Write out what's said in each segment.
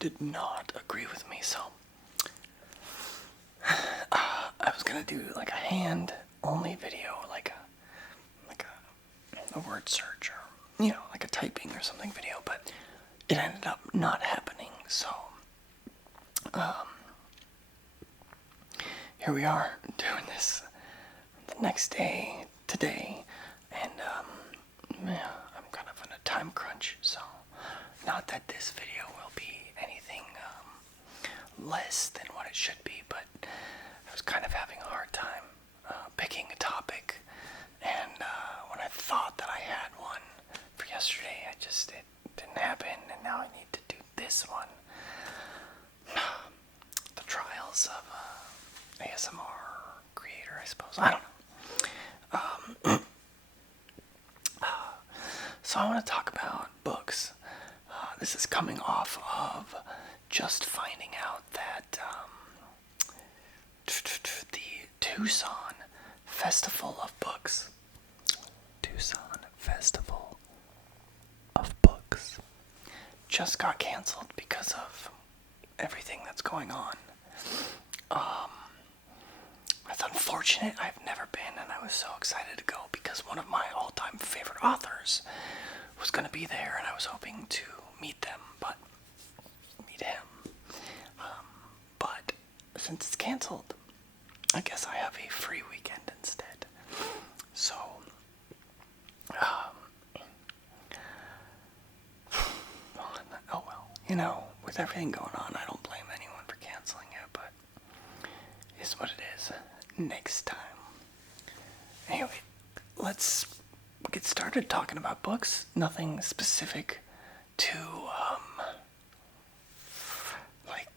did not agree with me, so I was gonna do like a hand-only video, like a word search or like a typing or something video, but it ended up not happening. So here we are doing this the next day today, and yeah, I'm kind of in a time crunch, so not that this video will be anything less than what it should be, but I was kind of having a hard time picking a topic, and when I thought that I had one for yesterday, it didn't happen, and now I need to do this one. The trials of ASMR creator, I suppose. I don't know. So I want to talk about books. This is coming off of just finding out that the Tucson Festival of Books just got canceled because of everything that's going on. It's unfortunate. I've never been, and I was so excited to go because one of my all-time favorite authors was going to be there, and I was hoping to meet him. But since it's canceled, I guess I have a free weekend instead. So, oh well. With everything going on, I don't blame anyone for canceling it, but it's what it is. Next time. Anyway, let's get started talking about books. Nothing specific to, like,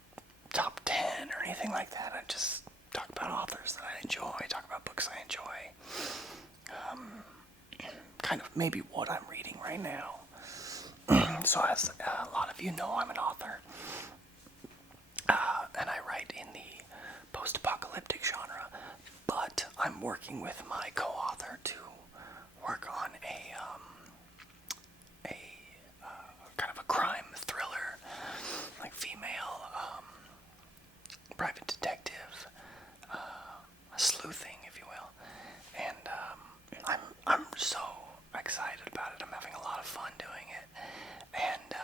top 10 or anything like that. I just talk about authors that I enjoy, talk about books I enjoy. Kind of maybe what I'm reading right now. So as a lot of you know, I'm an author. And I write in the post-apocalyptic genre, but I'm working with my co-author to work on a kind of a crime thriller, like female private detective, sleuthing, if you will. And I'm so excited about it. I'm having a lot of fun doing it, and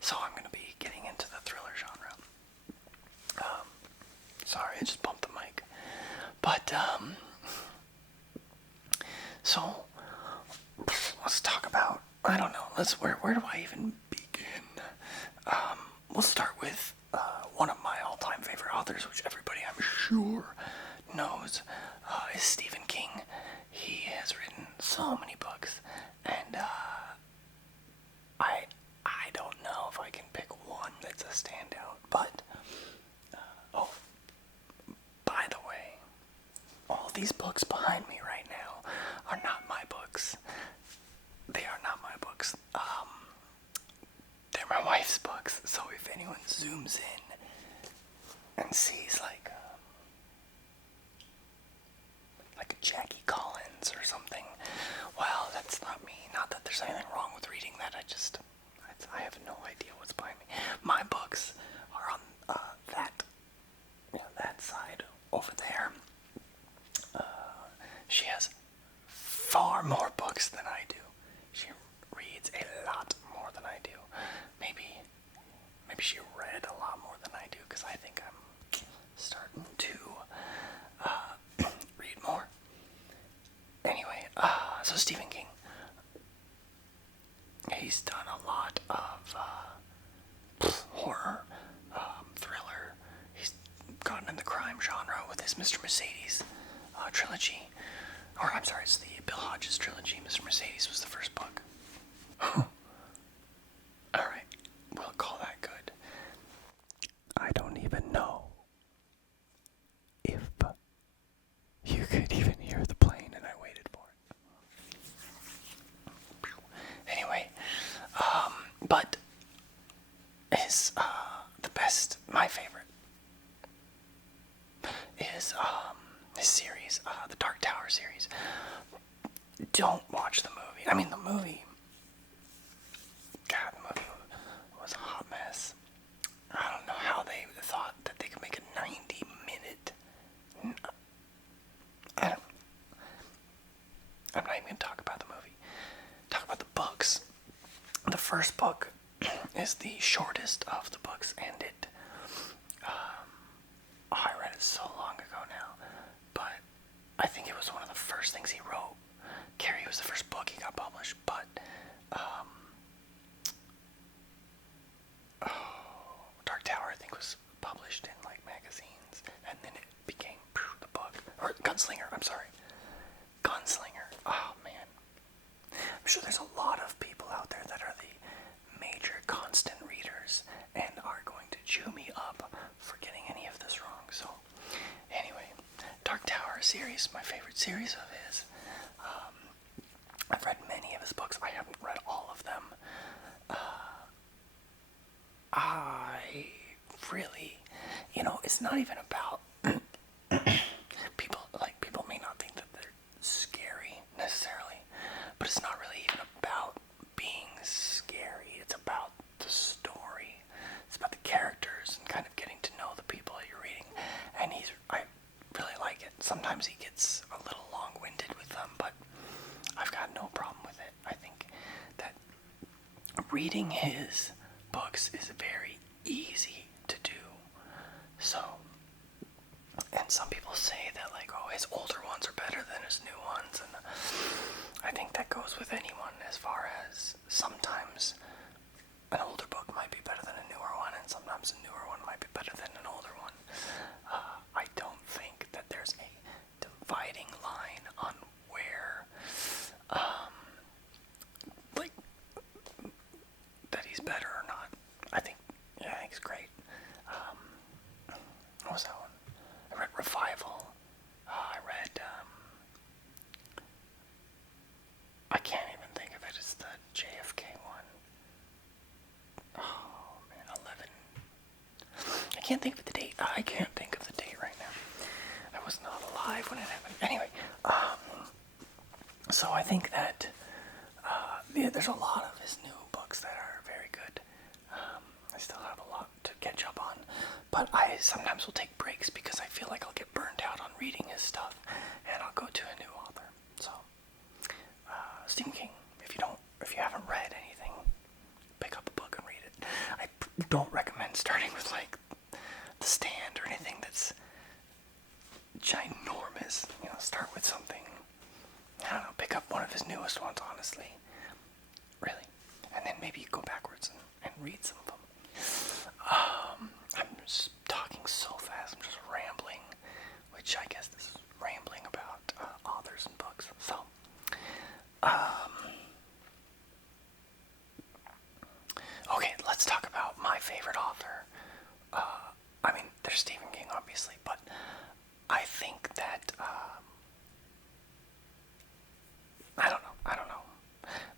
so I'm going to be getting into the thriller genre. Sorry, I just bumped the mic. But, so, let's talk about, I don't know, where do I even begin? We'll start with, one of my all-time favorite authors, which everybody I'm sure knows, is Stephen King. He has written so many books, and, I don't know if I can pick one that's a standout, but, by the way, all these books behind me right now are not my books. They are not my books. They're my wife's books. So if anyone zooms in and sees like a Jackie Collins or something, well, that's not me. Not that there's anything wrong with reading that. I have no idea what's behind me. My books are on that side over there. She has far more books than I do. She reads a lot more than I do. Maybe she read a lot more than I do, because I think I'm starting to read more. Anyway, so Stephen King. He's done a lot of horror, thriller. He's gotten in the crime genre with his Mr. Mercedes trilogy. Or, I'm sorry, it's the Bill Hodges trilogy. Mr. Mercedes was the first book. Alright, we'll call that good. I don't even know if you could even hear the plane, and I waited for it. Anyway, but his, the best, my favorite, is, his series, the Dark Tower series. Don't watch the movie. I mean, the movie was a hot mess. even gonna talk about the movie. Talk about the books. The first book is the shortest of the books, and it. I read it so long ago now, but I think it was one of the first things he wrote. Carrie was the first book he got published, but Dark Tower I think was published in like magazines, and then it became the book. Or Gunslinger, I'm sorry. Gunslinger. Oh man. I'm sure there's a lot of people out there that are the major constant readers and are going to chew me up for getting any of this wrong. So anyway, Dark Tower series, my favorite series of his. I've read many of his books. I haven't read all of them. I really, it's not even about people may not think that they're scary necessarily, but it's not really even about being scary. It's about the story. It's about the characters and kind of getting to know the people that you're reading. And I really like it. Sometimes he gets a little long-winded with them, but I've got no problem with it. I think that reading his books is very easy to do. So, and some people say that his older ones are better than his new ones, and I think that goes with anyone as far as sometimes an older book might be better than a newer one, and sometimes a newer one might be better than an older one. I don't think that there's a dividing line on where that he's better or not. I think he's great. What was that one? I read Revival. I read, I can't even think of it. It's the JFK one. Oh man, 11. I can't think of the date. I can't think of the date right now. I was not alive when it happened. Anyway, so I think that there's a lot of his new books that are very good. I still have a lot to catch up on, but I sometimes will take breaks because I feel like I'll get burned out on reading his stuff, and I'll go to a new author. So, Stephen King. If you haven't read anything, pick up a book and read it. I don't recommend starting with The Stand or anything that's ginormous. Start with something. I don't know. Pick up one of his newest ones, honestly. Really, and then maybe go backwards and read some of them. I'm just talking so fast. I'm just rambling, which I guess this is rambling about authors and books. So, okay, let's talk about my favorite author. I mean, there's Stephen King, obviously, but I think that I don't know.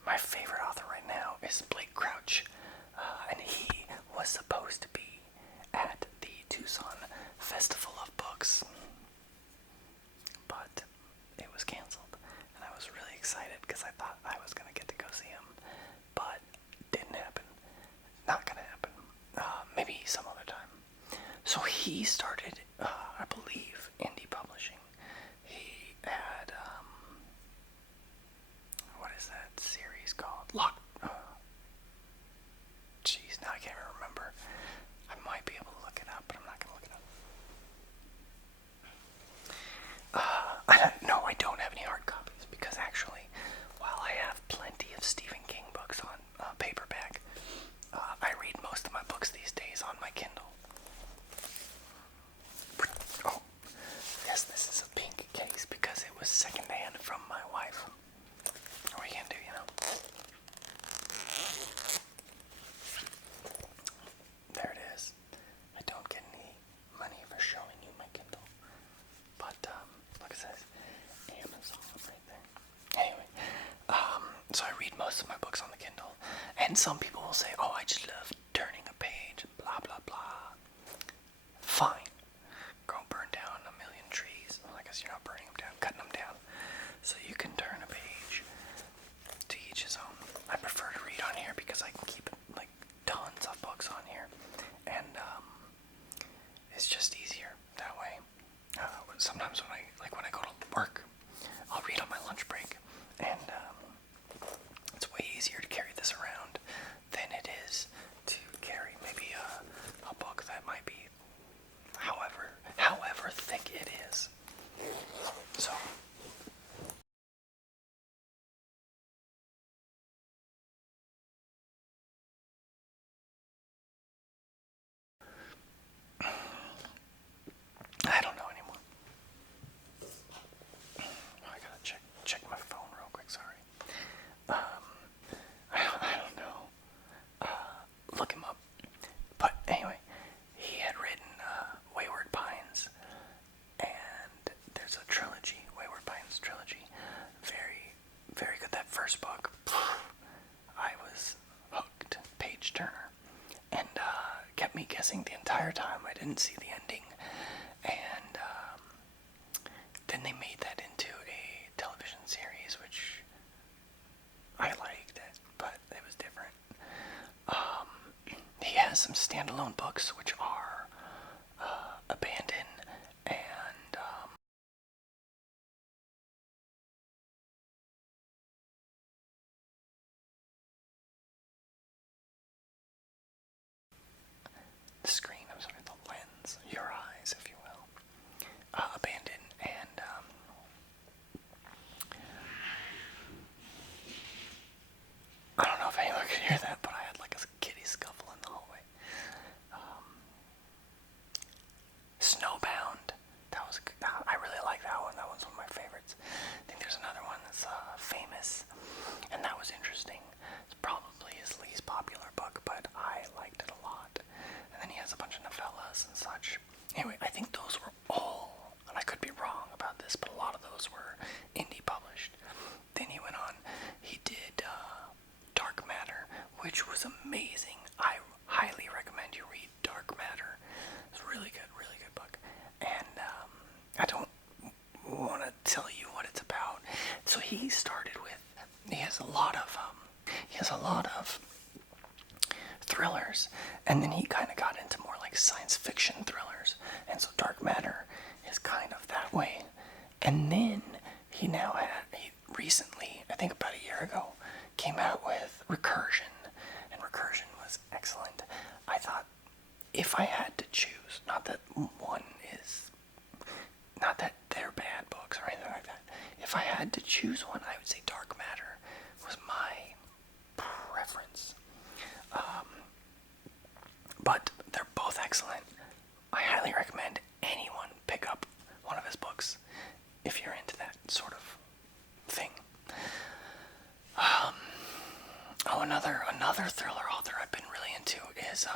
My favorite author right now is Blake Crouch, and he was supposed to be at the Tucson Festival of Books, but it was canceled, and I was really excited because I thought I was going to get to go see him, but didn't happen. Not going to happen. Maybe some other time. So he started, I believe, indie publishing. He had, what is that series called? Jeez, now I can't remember. I might be able to look it up, but I'm not going to look it up. No, I don't have any hard copies because actually, while I have plenty of Stephen King books on paperback, I read most of my books these days on my Kindle. Oh, yes, this is a pink case because it was secondhand from my wife. What are you gonna do, There it is. I don't get any money for showing you my Kindle. But, look, it says Amazon right there. Anyway, so I read most of my books on the Kindle. And some people will say, oh, I just love turning a page, blah, blah, blah. Fine. Go burn down a million trees. Well, I guess you're not burning them down, cutting them down. So you can turn a page. To each his own. I prefer to read on here because I can keep tons of books on here, and it's just easier that way. Sometimes when I go to work, I'll read on my lunch break, and didn't see the ending, and then they made that into a television series, which I liked it, but it was different. He has some standalone books which are Abandon and the screen, I'm sorry, the lens, your eyes, if you will. Abandon and I don't know if anyone could hear that, but I had like a kitty scuffle in the hallway. Snowbound. That was I really like that one. That one's one of my favorites. I think there's another one that's famous, and that was interesting. It's probably his least popular book, but I liked it a lot. And then he has a bunch of novellas and such. Anyway, I think those were all, and I could be wrong about this, but a lot of those were indie published. Then he went on. He did Dark Matter, which was amazing. I highly recommend you read Dark Matter. It's really good book. And I don't want to tell you what it's about. So he started with, he has a lot of thrillers, and then he kind of got into more like science fiction thrillers. And so Dark Matter is kind of that way. And then he recently, I think about a year ago, came out with Recursion, and Recursion was excellent. I thought, if I had to choose, not that they're bad books or anything like that, if I had to choose one, I would say Dark Matter was my preference. But they're both excellent. I highly recommend anyone pick up one of his books if you're into that sort of thing. Another thriller author I've been really into is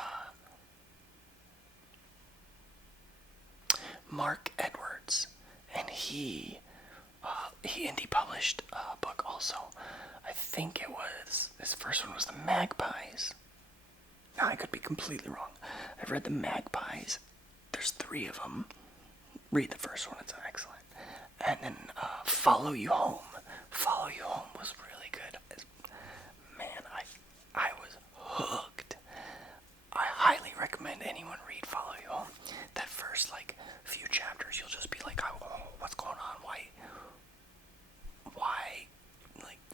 Mark Edwards, and he indie published a book also. I think it was, his first one was The Magpies. Now I could be completely wrong. I've read The Magpies. There's 3 of them. Read the first one, it's excellent. And then Follow You Home. Follow You Home was really good. Man, I was hooked. I highly recommend anyone read Follow You Home. That first few chapters, you'll just be like, oh, what's going on? Why,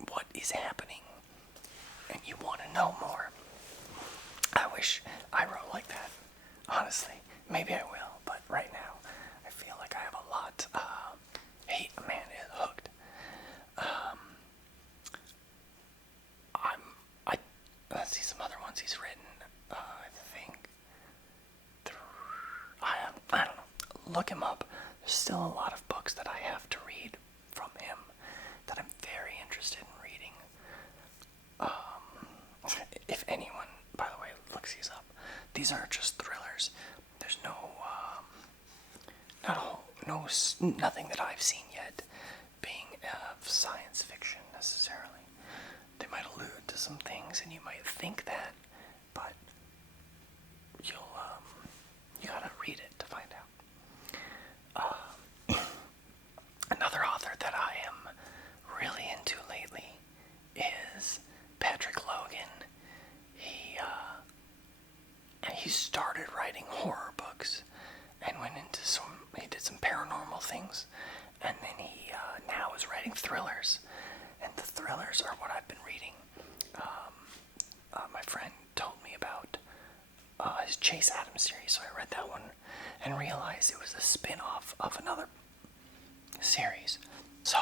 what is happening? And you want to know more. I wish I wrote like that. Honestly, maybe I will, but right now, I feel like I have a lot. Man is hooked. Let's see some other ones he's written. I think. I don't know. Look him up. There's still a lot of books that I have to read from him that I'm very interested in reading. If anyone, by the way, looks these up, these are just thrillers. There's nothing that I've seen yet being of science fiction necessarily. They might allude to some things, and you might think that, but you gotta read it to find out. Another author that I am really into lately is Patrick Logan. He started writing horror books and he did some paranormal things, and then he now is writing thrillers, and the thrillers are what I've been reading. My friend told me about his Chase Adams series, so I read that one and realized it was a spin-off of another series. So,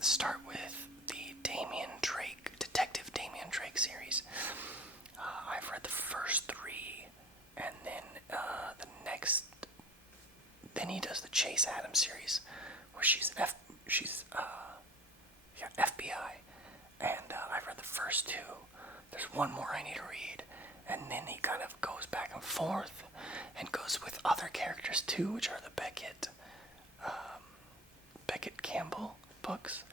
start with the Detective Damian Drake series. I've read the first 3, and then then he does the Chase Adams series, where she's FBI, and I've read the first 2. There's one more I need to read, and then he kind of goes back and forth, and goes with other characters too, which are the Beckett Campbell books.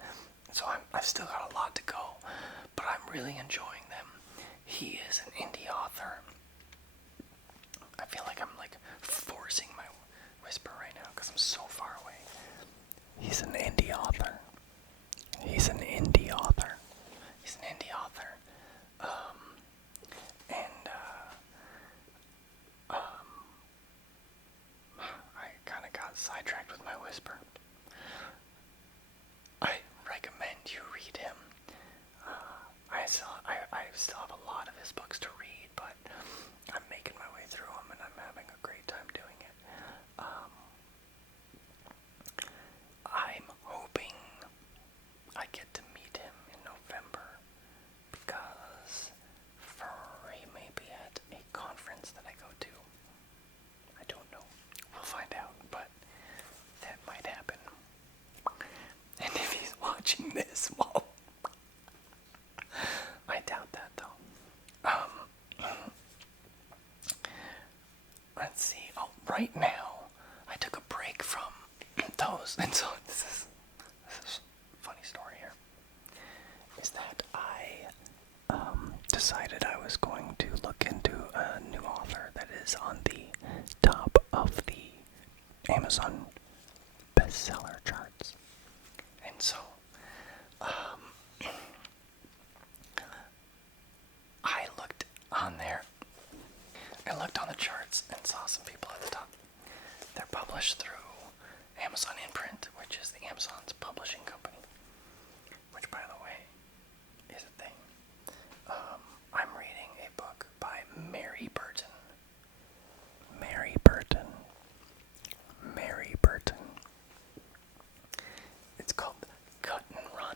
So I've still got a lot to go, but I'm really enjoying them. He is an indie author, reversing my whisper right now because I'm so far away. He's an indie author. He's an indie author. He's an indie author. I kind of got sidetracked with my whisper. I recommend you read him. I still have a lot of his books to read, but I'm making my way through them and I'm having a great time doing it. I'm hoping I get to meet him in November because he may be at a conference that I go to. I don't know. We'll find out, but that might happen. And if he's watching this, well, I doubt that though. Let's see. Oh, right now, I took a break from those, and so this is a funny story here. Is that I decided I was going to look into a new author that is on the top of the Amazon bestseller charts, and so I looked on there. I looked on the charts and saw some people at the top. They're published through Amazon Imprint, which is the Amazon's publishing company. Which, by the way, is a thing. I'm reading a book by Mary Burton. Mary Burton. Mary Burton. It's called Cut and Run.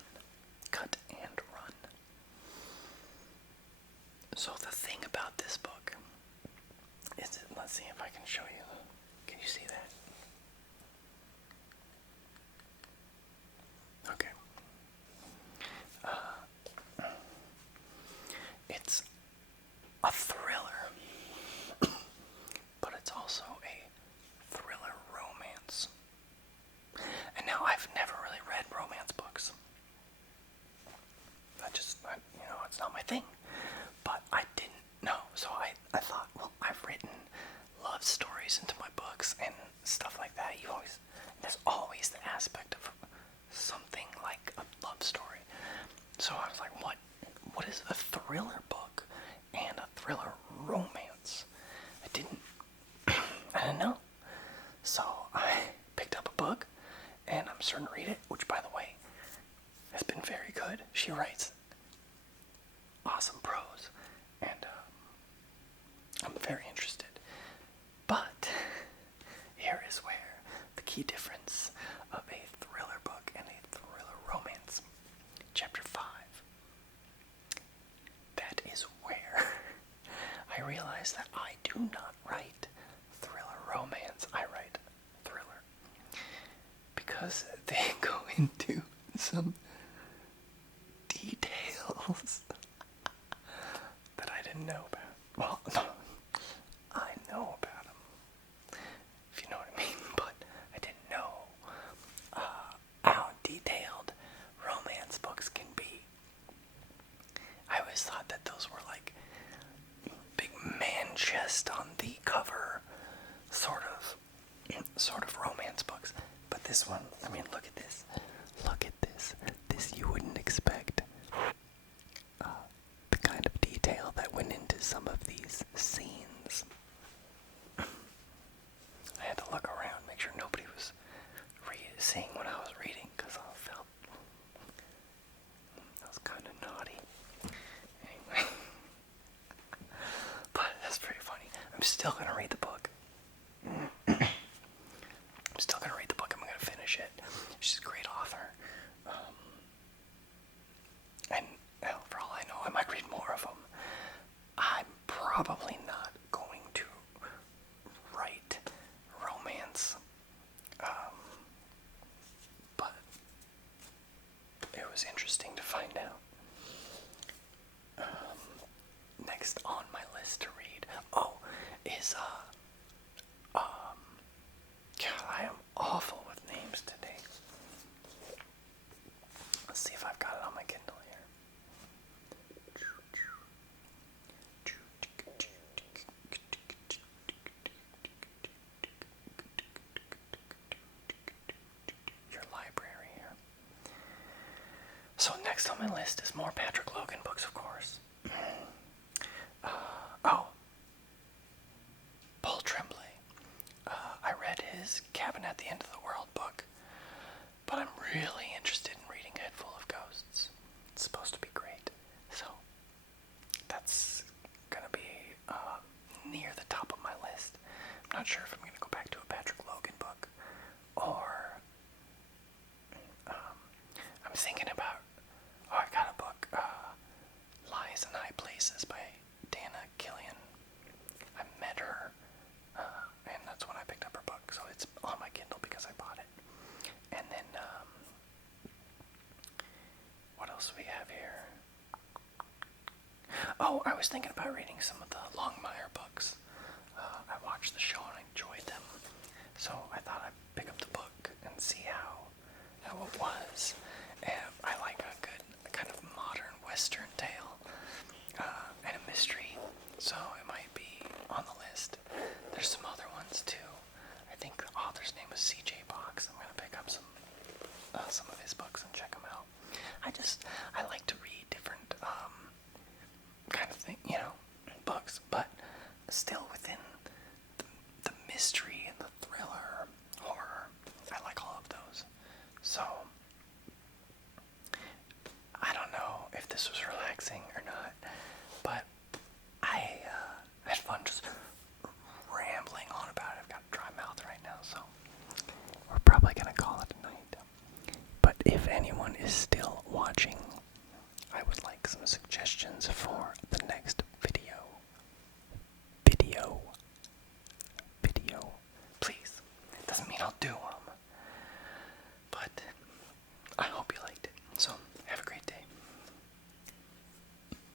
Cut and Run. So the thing about this book is that, let's see if I can show you. Can you see that? Okay. It's a thriller, but it's also a thriller romance. And now I've never really read romance books. It's not my thing. But I didn't know, so I thought, well, I've written love stories into my books and stuff like that. There's always the aspect of something like a love story. So I was like, what is a thriller book and a thriller romance? I didn't know. So I picked up a book and I'm starting to read it, which, by the way, has been very good. She writes awesome prose, and I'm very interested. But here is where the key difference of a thriller book and a thriller romance. Chapter 5. That is where I realized that I do not write thriller romance. I write thriller. Because they go into some details that I didn't know about. Well, no, I know about them, if you know what I mean, but I didn't know how detailed romance books can be. I always thought that those were like big man chest on the cover sort of romance books. But this one, I mean, look at this. Look at this. This you wouldn't expect. The kind of detail that went into some of these scenes. I had to look around, make sure nobody was seeing what I was reading, because I felt that was kind of naughty. Anyway. But that's pretty funny. I'm still going to read the book. I'm still going to read the book. I'm going to finish it. She's a great author. And hell, for all I know, I might read more of them. I'm probably not going to write romance. But it was interesting to find out. Next on my list to read, is God, I am awful with names today. Let's see if I've got it on my Kindle here. Next on my list is more Patrick Logan books, of course. Oh, Paul Tremblay. I read his Cabin at the End of the World book, but I'm really interested in reading Head Full of Ghosts. It's supposed to be great, so that's gonna be near the top of my list. I'm not sure if I'm gonna go back to a Patrick Logan book, or I'm thinking about. Oh, I got a book, Lies in High Places by Dana Killian. I met her, and that's when I picked up her book, so it's on my Kindle because I bought it. And then, what else do we have here? Oh, I was thinking about reading some of the Longmire books. I watched the show and I enjoyed them, so I thought I'd pick up the book and see how it was.